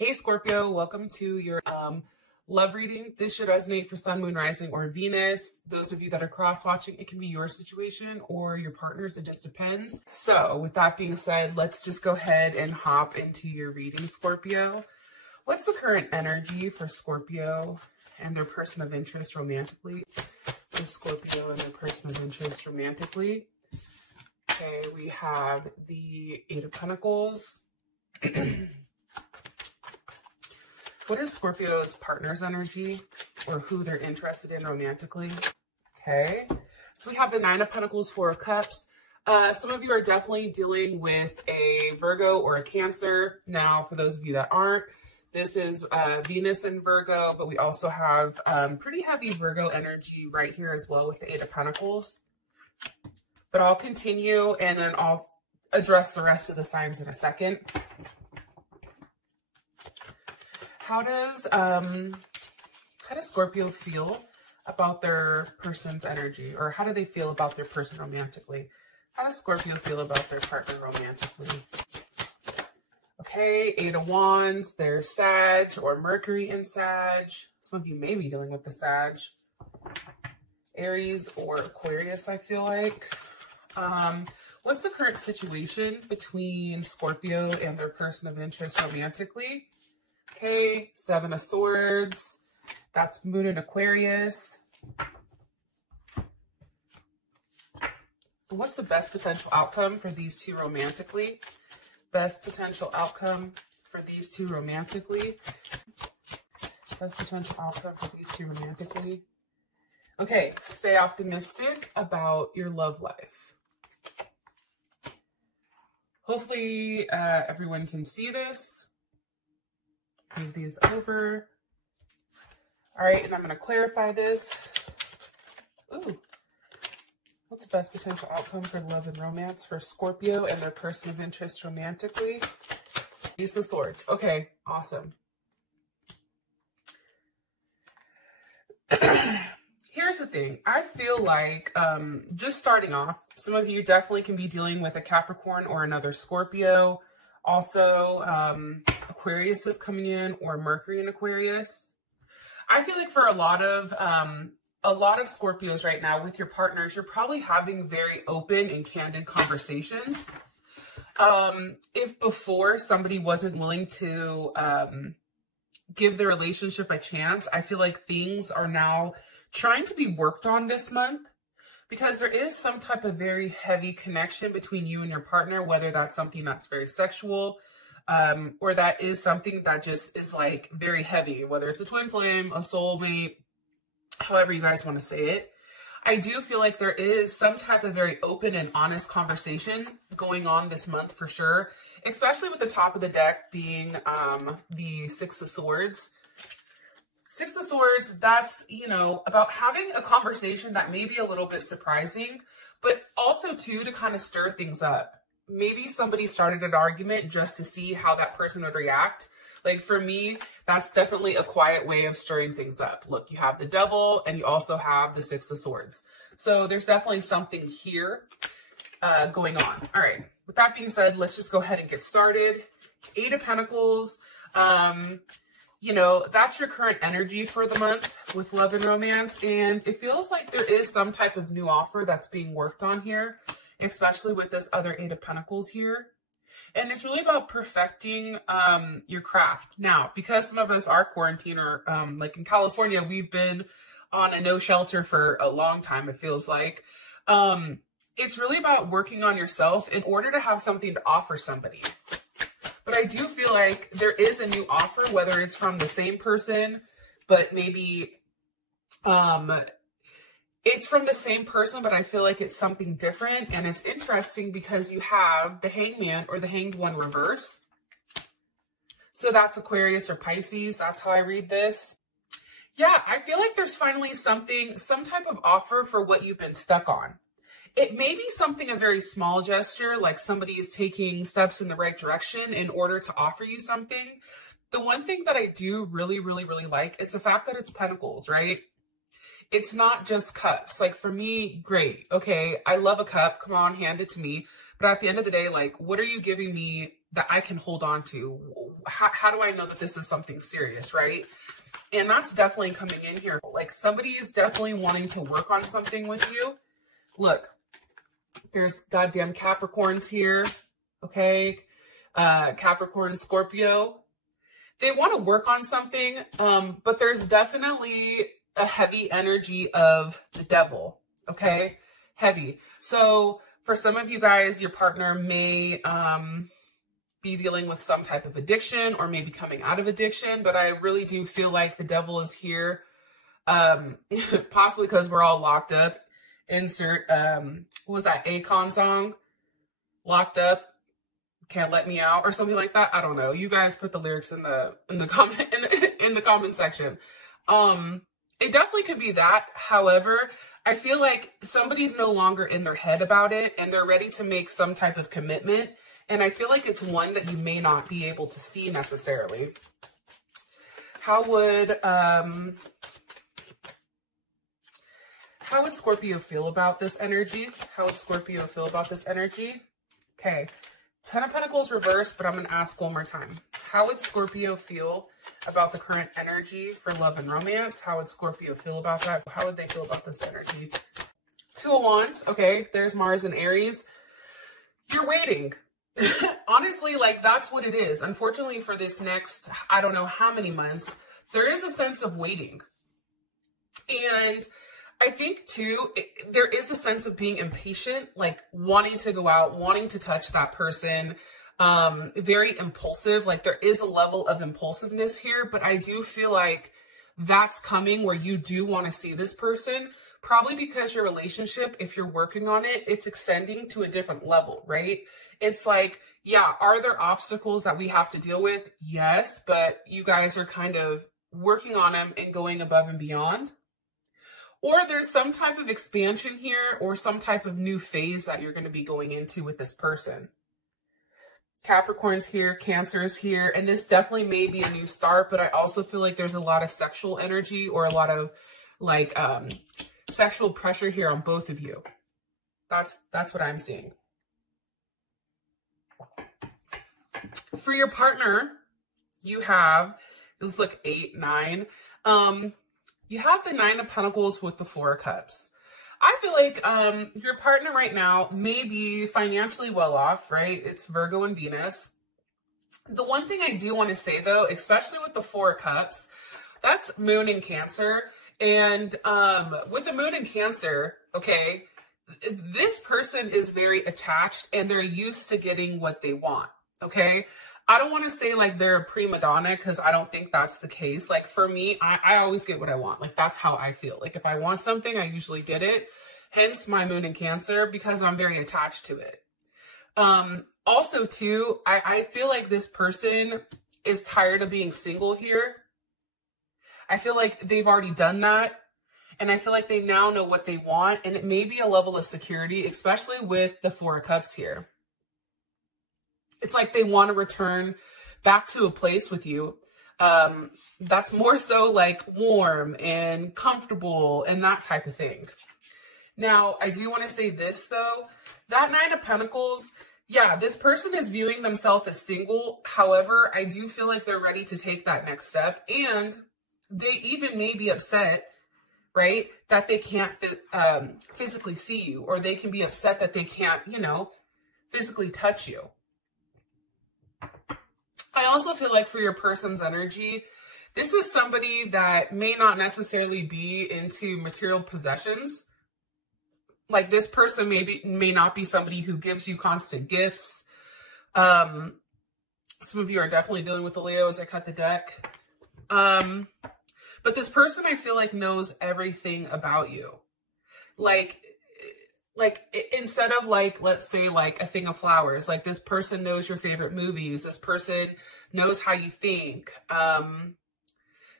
Hey Scorpio, welcome to your love reading. This should resonate for Sun, Moon, Rising, or Venus. Those of you that are cross-watching, it can be your situation or your partner's, it just depends. So with that being said, let's just go ahead and hop into your reading, Scorpio. What's the current energy for Scorpio and their person of interest romantically? For Scorpio and their person of interest romantically. Okay, we have the Eight of Pentacles. What is Scorpio's partner's energy or who they're interested in romantically? Okay, so we have the Nine of Pentacles, Four of Cups. Some of you are definitely dealing with a Virgo or a Cancer. Now, for those of you that aren't, this is Venus in Virgo, but we also have pretty heavy Virgo energy right here as well with the Eight of Pentacles. But I'll continue and then I'll address the rest of the signs in a second. How does Scorpio feel about their person's energy, or how do they feel about their person romantically? How does Scorpio feel about their partner romantically? Okay, Eight of Wands, there's Sag or Mercury in Sag. Some of you may be dealing with the Sag. Aries or Aquarius, I feel like. What's the current situation between Scorpio and their person of interest romantically? Okay, Seven of Swords. That's Moon in Aquarius. What's the best potential outcome for these two romantically? Best potential outcome for these two romantically. Best potential outcome for these two romantically. Okay, stay optimistic about your love life. Hopefully everyone can see this. Move these over. All right, and I'm going to clarify this. Ooh. What's the best potential outcome for love and romance for Scorpio and their person of interest romantically? Ace of Swords. Okay, awesome. Here's the thing. I feel like, just starting off, some of you definitely can be dealing with a Capricorn or another Scorpio. Also, Aquarius is coming in, or Mercury in Aquarius. I feel like for a lot of Scorpios right now with your partners, you're probably having very open and candid conversations. If before somebody wasn't willing to give their relationship a chance, I feel like things are now trying to be worked on this month, because there is some type of very heavy connection between you and your partner, whether that's something that's very sexual, or that is something that just is like very heavy, whether it's a twin flame, a soulmate, however you guys want to say it. I do feel like there is some type of very open and honest conversation going on this month for sure, especially with the top of the deck being the Six of Swords. Six of Swords, that's, you know, about having a conversation that may be a little bit surprising, but also too to kind of stir things up. Maybe somebody started an argument just to see how that person would react. Like for me, that's definitely a quiet way of stirring things up. Look, you have the Devil and you also have the Six of Swords. So there's definitely something here going on. All right, with that being said, let's just go ahead and get started. Eight of Pentacles. You know, that's your current energy for the month with love and romance. And it feels like there is some type of new offer that's being worked on here, especially with this other Eight of Pentacles here. And it's really about perfecting your craft. Now, because some of us are quarantined, or like in California, we've been on a no shelter for a long time, it feels like. It's really about working on yourself in order to have something to offer somebody. But I do feel like there is a new offer, whether it's from the same person, but maybe it's from the same person, but I feel like it's something different. And it's interesting because you have the Hangman or the Hanged One reverse. So that's Aquarius or Pisces. That's how I read this. Yeah, I feel like there's finally some type of offer for what you've been stuck on. It may be something, a very small gesture, like somebody is taking steps in the right direction in order to offer you something. The one thing that I do really, really, really like is the fact that it's Pentacles, right? It's not just cups. Like for me, great. Okay, I love a cup. Come on, hand it to me. But at the end of the day, like, what are you giving me that I can hold on to? how do I know that this is something serious, right? And that's definitely coming in here. Like somebody is definitely wanting to work on something with you. Look, there's goddamn Capricorns here, okay? Capricorn, Scorpio. They want to work on something, but there's definitely a heavy energy of the devil, okay? Heavy. So for some of you guys, your partner may be dealing with some type of addiction or maybe coming out of addiction, but I really do feel like the devil is here, possibly because we're all locked up. Insert, what was that Akon song? Locked Up, Can't Let Me Out, or something like that. I don't know. You guys put the lyrics in the comment section. It definitely could be that. However, I feel like somebody's no longer in their head about it and they're ready to make some type of commitment. And I feel like it's one that you may not be able to see necessarily. How would Scorpio feel about this energy? How would Scorpio feel about this energy? Okay. 10 of Pentacles reversed, but I'm going to ask one more time. How would Scorpio feel about the current energy for love and romance? How would Scorpio feel about that? How would they feel about this energy? 2 of Wands. Okay, there's Mars and Aries. You're waiting. Honestly, like that's what it is. Unfortunately, for this next, I don't know how many months, there is a sense of waiting. And I think too, there is a sense of being impatient, like wanting to go out, wanting to touch that person, very impulsive. Like there is a level of impulsiveness here, but I do feel like that's coming where you do want to see this person, probably because your relationship, if you're working on it, it's extending to a different level, right? It's like, yeah, are there obstacles that we have to deal with? Yes, but you guys are kind of working on them and going above and beyond. Or there's some type of expansion here or some type of new phase that you're going to be going into with this person. Capricorn's here, Cancer's here, and this definitely may be a new start, but I also feel like there's a lot of sexual energy or a lot of like sexual pressure here on both of you. That's what I'm seeing. For your partner, you have, let's look, 8, 9. You have the 9 of Pentacles with the 4 of Cups. I feel like your partner right now may be financially well off, right? It's Virgo and Venus. The one thing I do want to say though, especially with the 4 of Cups, that's Moon in Cancer. And with the Moon in Cancer, okay, this person is very attached and they're used to getting what they want, okay? I don't want to say like they're a prima donna because I don't think that's the case. Like for me, I always get what I want. Like that's how I feel. Like if I want something, I usually get it. Hence my Moon in Cancer, because I'm very attached to it. Also too, I feel like this person is tired of being single here. I feel like they've already done that. And I feel like they now know what they want. And it may be a level of security, especially with the 4 of Cups here. It's like they want to return back to a place with you that's more so like warm and comfortable and that type of thing. Now, I do want to say this though, that 9 of Pentacles, yeah, this person is viewing themselves as single. However, I do feel like they're ready to take that next step, and they even may be upset, right, that they can't physically see you, or they can be upset that they can't, you know, physically touch you. I also feel like for your person's energy, this is somebody that may not necessarily be into material possessions. Like this person may not be somebody who gives you constant gifts. Some of you are definitely dealing with the Leo as I cut the deck. But this person, I feel like, knows everything about you. Like instead of like, let's say like a thing of flowers, like this person knows your favorite movies. This person knows how you think.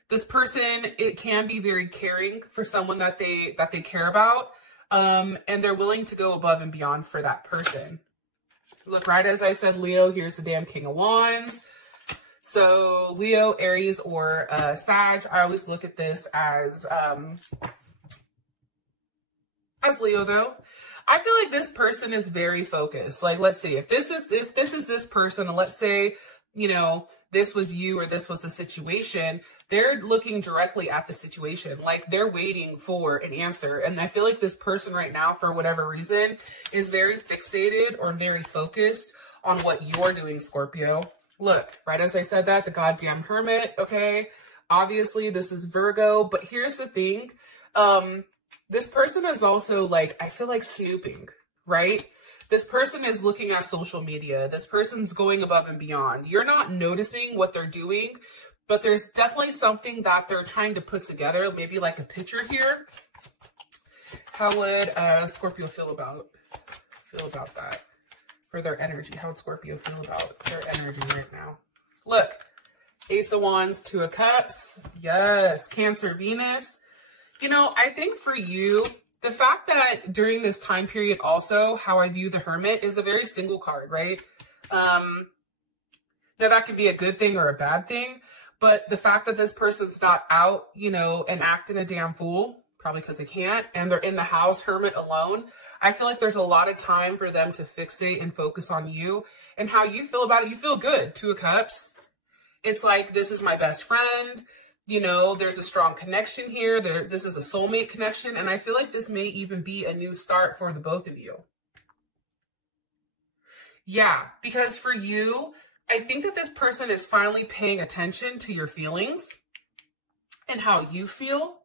This person, it can be very caring for someone that they care about. And they're willing to go above and beyond for that person. Look, right as I said, Leo, here's the damn King of Wands. So Leo, Aries, or Sag, I always look at this as Leo though. I feel like this person is very focused. Like, let's see, if this is this person, and let's say, you know, this was you or this was the situation, they're looking directly at the situation. Like they're waiting for an answer. And I feel like this person right now, for whatever reason, is very fixated or very focused on what you're doing, Scorpio. Look, right as I said that, the goddamn Hermit, okay? Obviously, this is Virgo, but here's the thing. This person is also like, I feel like snooping, right? This person is looking at social media. This person's going above and beyond. You're not noticing what they're doing, but there's definitely something that they're trying to put together, maybe like a picture here. How would Scorpio feel about that? For their energy, how would Scorpio feel about their energy right now? Look, Ace of Wands, Two of Cups. Yes, Cancer, Venus. You know, I think for you, the fact that during this time period also, how I view the Hermit is a very single card, right? Now that could be a good thing or a bad thing, but the fact that this person's not out, you know, and acting a damn fool, probably because they can't, and they're in the house, Hermit, alone, I feel like there's a lot of time for them to fixate and focus on you and how you feel about it. You feel good. Two of Cups. It's like, this is my best friend. You know, there's a strong connection here. This is a soulmate connection. And I feel like this may even be a new start for the both of you. Yeah, because for you, I think that this person is finally paying attention to your feelings and how you feel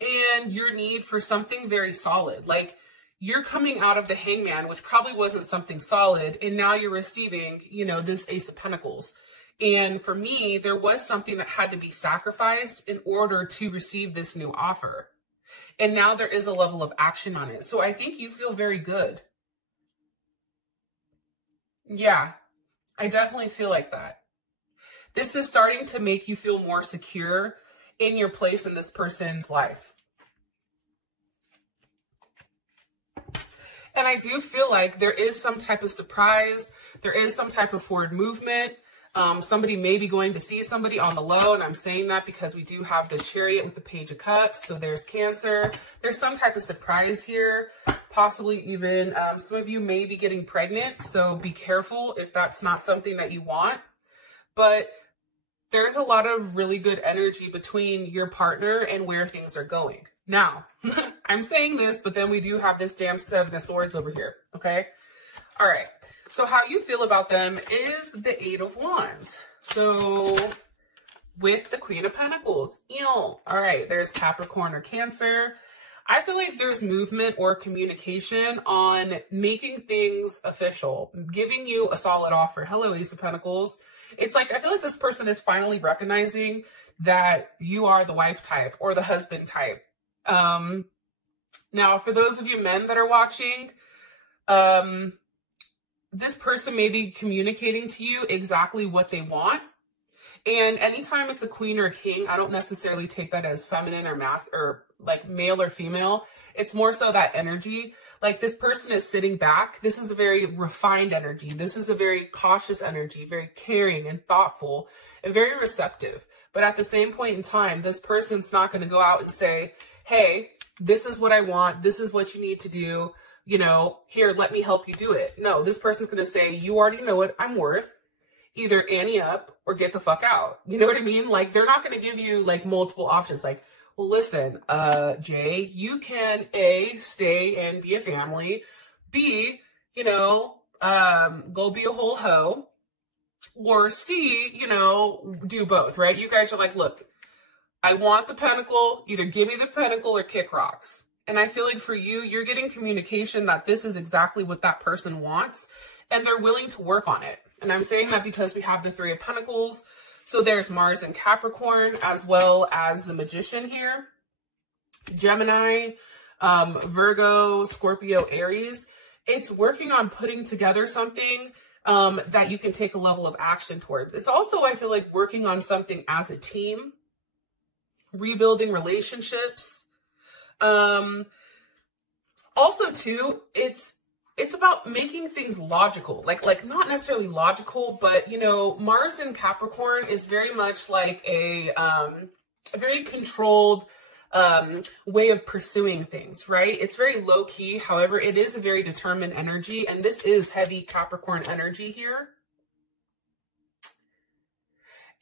and your need for something very solid. Like, you're coming out of the Hangman, which probably wasn't something solid, and now you're receiving, you know, this Ace of Pentacles. And for me, there was something that had to be sacrificed in order to receive this new offer. And now there is a level of action on it. So I think you feel very good. Yeah, I definitely feel like that. This is starting to make you feel more secure in your place in this person's life. And I do feel like there is some type of surprise. There is some type of forward movement. Somebody may be going to see somebody on the low, and I'm saying that because we do have the Chariot with the Page of Cups, so there's Cancer. There's some type of surprise here, possibly even some of you may be getting pregnant, so be careful if that's not something that you want. But there's a lot of really good energy between your partner and where things are going. Now, I'm saying this, but then we do have this damn Seven of Swords over here, okay? All right. So how you feel about them is the Eight of Wands. So with the Queen of Pentacles, all right, there's Capricorn or Cancer. I feel like there's movement or communication on making things official, giving you a solid offer. Hello, Ace of Pentacles. It's like, I feel like this person is finally recognizing that you are the wife type or the husband type. Now, for those of you men that are watching, this person may be communicating to you exactly what they want. And anytime it's a queen or a king, I don't necessarily take that as feminine or or like male or female. It's more so that energy. Like, this person is sitting back. This is a very refined energy. This is a very cautious energy, very caring and thoughtful and very receptive. But at the same point in time, this person's not going to go out and say, hey, this is what I want. This is what you need to do. You know, here, let me help you do it. No, this person's going to say, you already know what I'm worth. Either ante up or get the fuck out. You know what I mean? Like, they're not going to give you like multiple options. Like, well, listen, Jay, you can A, stay and be a family. B, you know, go be a whole hoe. Or C, you know, do both, right? You guys are like, look, I want the pentacle. Either give me the pentacle or kick rocks. And I feel like for you, you're getting communication that this is exactly what that person wants, and they're willing to work on it. And I'm saying that because we have the Three of Pentacles. So there's Mars and Capricorn, as well as the Magician here. Gemini, Virgo, Scorpio, Aries. It's working on putting together something that you can take a level of action towards. It's also, I feel like, working on something as a team, rebuilding relationships. Also too, it's about making things logical, like not necessarily logical, but you know, Mars in Capricorn is very much like a very controlled, way of pursuing things, right? It's very low key. However, it is a very determined energy. And this is heavy Capricorn energy here.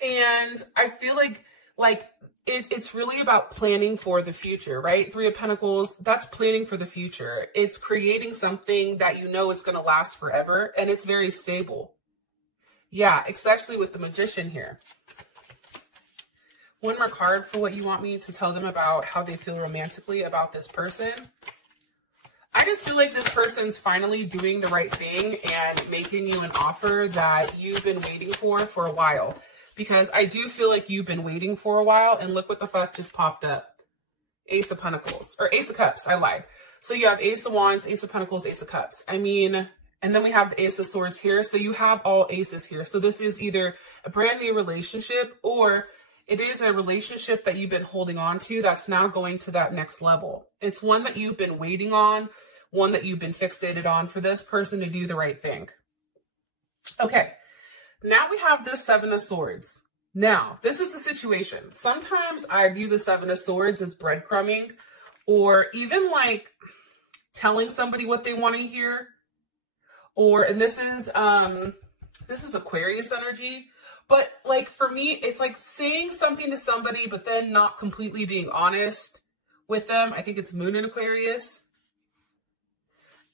And I feel like it's really about planning for the future, right? Three of Pentacles, that's planning for the future. It's creating something that you know it's going to last forever, and it's very stable. Yeah, especially with the Magician here. One more card for what you want me to tell them about how they feel romantically about this person. I just feel like this person's finally doing the right thing and making you an offer that you've been waiting for a while. Because I do feel like you've been waiting for a while, and look what the fuck just popped up. Ace of Pentacles, or Ace of Cups, I lied. So you have Ace of Wands, Ace of Pentacles, Ace of Cups. I mean, and then we have the Ace of Swords here. So you have all aces here. So this is either a brand new relationship, or it is a relationship that you've been holding on to that's now going to that next level. It's one that you've been waiting on, one that you've been fixated on for this person to do the right thing. Okay. Now we have the Seven of Swords. Now, this is the situation. Sometimes I view the Seven of Swords as breadcrumbing, or even like telling somebody what they want to hear. And this is Aquarius energy. But like for me, it's like saying something to somebody, but then not completely being honest with them. I think it's Moon in Aquarius.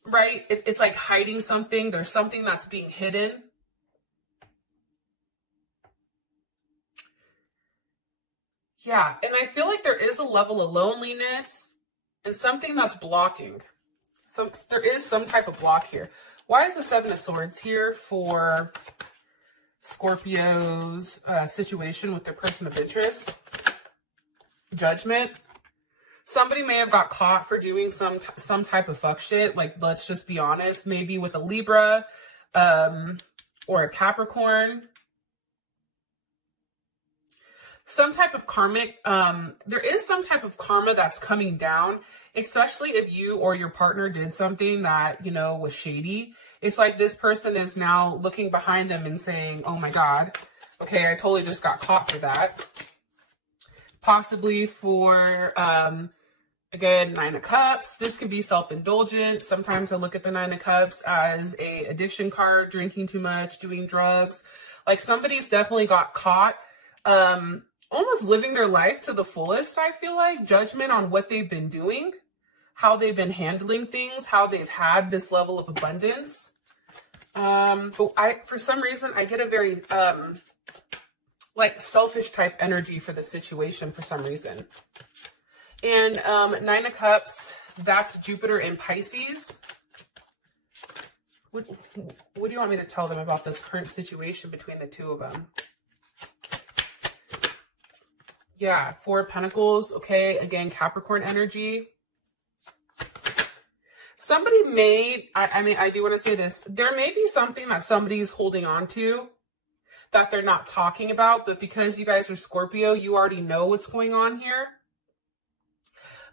Right? It's like hiding something. There's something that's being hidden. Yeah, and I feel like there is a level of loneliness and something that's blocking. There is some type of block here. Why is the Seven of Swords here for Scorpio's situation with their person of interest? Judgment. Somebody may have got caught for doing some type of fuck shit. Like, let's just be honest. Maybe with a Libra or a Capricorn. Some type of karmic, there is some type of karma that's coming down, especially if you or your partner did something that, you know, was shady. It's like this person is now looking behind them and saying, oh my God, okay, I totally just got caught for that. Possibly for, again, Nine of Cups. This could be self-indulgent. Sometimes I look at the Nine of Cups as a addiction card, drinking too much, doing drugs. Like somebody's definitely got caught. Almost living their life to the fullest, I feel like. Judgment on what they've been doing, how they've been handling things, how they've had this level of abundance. But for some reason, I get a very, like selfish type energy for the situation for some reason. And Nine of Cups, that's Jupiter in Pisces. What do you want me to tell them about this current situation between the two of them? Yeah, Four of Pentacles. Okay, again, Capricorn energy. Somebody may, I mean, I do want to say this. There may be something that somebody's holding on to that they're not talking about, but because you guys are Scorpio, you already know what's going on here.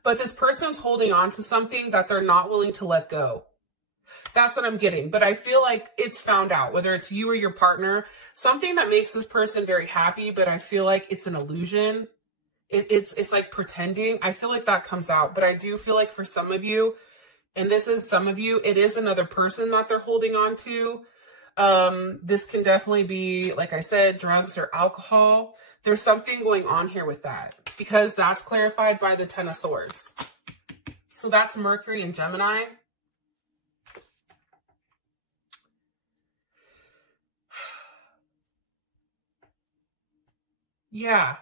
But this person's holding on to something that they're not willing to let go. That's what I'm getting. But I feel like it's found out, whether it's you or your partner, something that makes this person very happy, but I feel like it's an illusion. It's like pretending. I feel like that comes out. But I do feel like for some of you, and this is some of you, it is another person that they're holding on to. This can definitely be, like I said, drugs or alcohol. There's something going on here with that, because that's clarified by the Ten of Swords. So that's Mercury and Gemini. Yeah.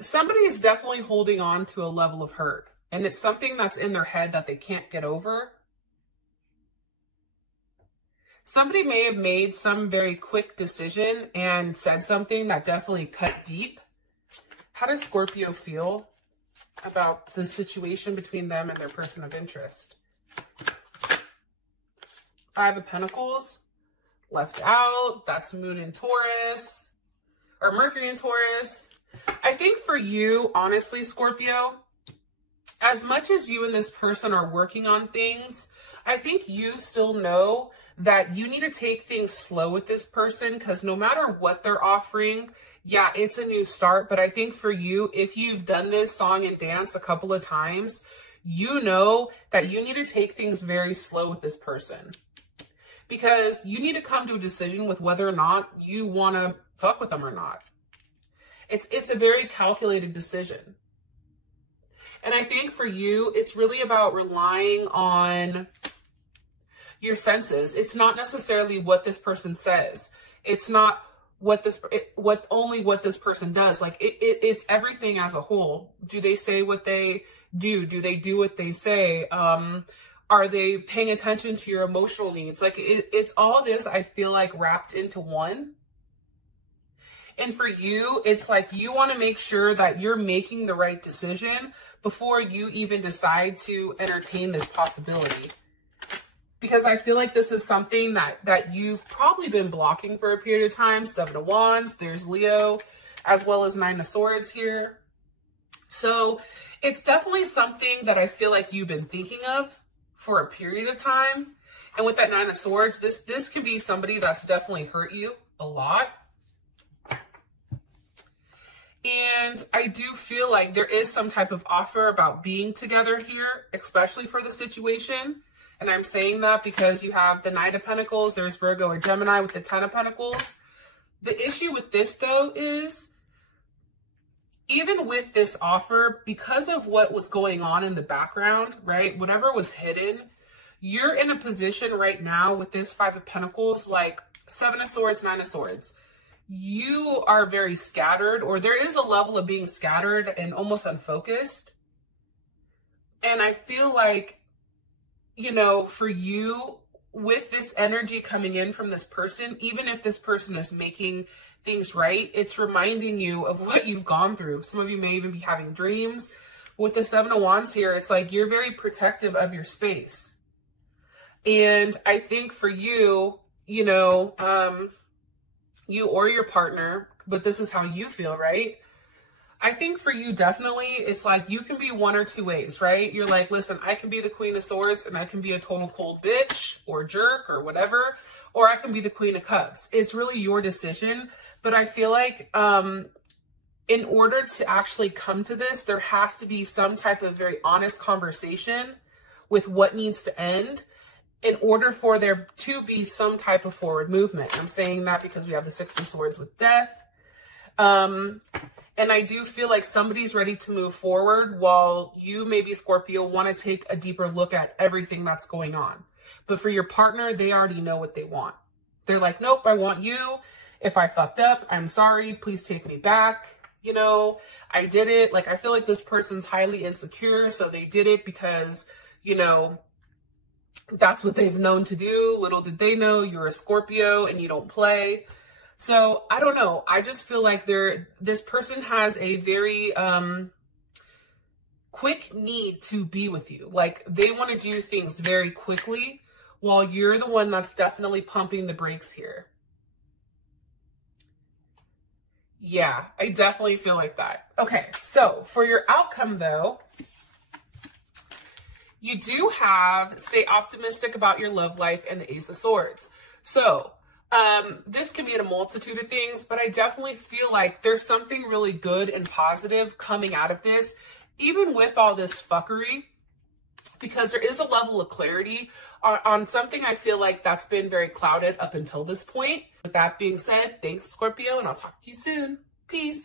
Somebody is definitely holding on to a level of hurt, and it's something that's in their head that they can't get over. Somebody may have made some very quick decision and said something that definitely cut deep. How does Scorpio feel about the situation between them and their person of interest? Five of Pentacles, left out. That's Moon in Taurus, or Mercury in Taurus. I think for you, honestly, Scorpio, as much as you and this person are working on things, I think you still know that you need to take things slow with this person, because no matter what they're offering, yeah, it's a new start. But I think for you, if you've done this song and dance a couple of times, you know that you need to take things very slow with this person, because you need to come to a decision with whether or not you want to fuck with them or not. It's a very calculated decision. And I think for you, it's really about relying on your senses. It's not necessarily what this person says. It's not what this person does. Like it's everything as a whole. Do they say what they do? Do they do what they say? Are they paying attention to your emotional needs? Like it's all this, I feel like, wrapped into one. And for you, it's like you want to make sure that you're making the right decision before you even decide to entertain this possibility. Because I feel like this is something that you've probably been blocking for a period of time. 7 of Wands, there's Leo, as well as 9 of Swords here. So it's definitely something that I feel like you've been thinking of for a period of time. And with that 9 of Swords, this can be somebody that's definitely hurt you a lot. And I do feel like there is some type of offer about being together here, especially for the situation. And I'm saying that because you have the Knight of Pentacles, there's Virgo or Gemini with the 10 of Pentacles. The issue with this, though, is even with this offer, because of what was going on in the background, right, whatever was hidden, you're in a position right now with this 5 of Pentacles, like 7 of Swords, 9 of Swords. You are very scattered, or there is a level of being scattered and almost unfocused. And I feel like, you know, for you, with this energy coming in from this person, even if this person is making things right, it's reminding you of what you've gone through. Some of you may even be having dreams. With the 7 of Wands here, it's like you're very protective of your space. And I think for you, you know, you or your partner, but this is how you feel, right? I think for you, definitely, it's like you can be one or two ways, right? You're like, listen, I can be the Queen of Swords and I can be a total cold bitch or jerk or whatever, or I can be the Queen of Cups. It's really your decision. But I feel like in order to actually come to this, there has to be some type of very honest conversation with what needs to end in order for there to be some type of forward movement. I'm saying that because we have the 6 of Swords with death. And I do feel like somebody's ready to move forward while you, maybe Scorpio, want to take a deeper look at everything that's going on. But for your partner, they already know what they want. They're like, nope, I want you. If I fucked up, I'm sorry. Please take me back. You know, I did it. Like, I feel like this person's highly insecure. So they did it because, you know, that's what they've known to do. Little did they know you're a Scorpio and you don't play. So I don't know. I just feel like this person has a very quick need to be with you. Like they want to do things very quickly while you're the one that's definitely pumping the brakes here. Yeah, I definitely feel like that. Okay, so for your outcome though, you do have stay optimistic about your love life and the Ace of Swords. So this can be a multitude of things, but I definitely feel like there's something really good and positive coming out of this, even with all this fuckery, because there is a level of clarity on something I feel like that's been very clouded up until this point. With that being said, thanks Scorpio, and I'll talk to you soon. Peace.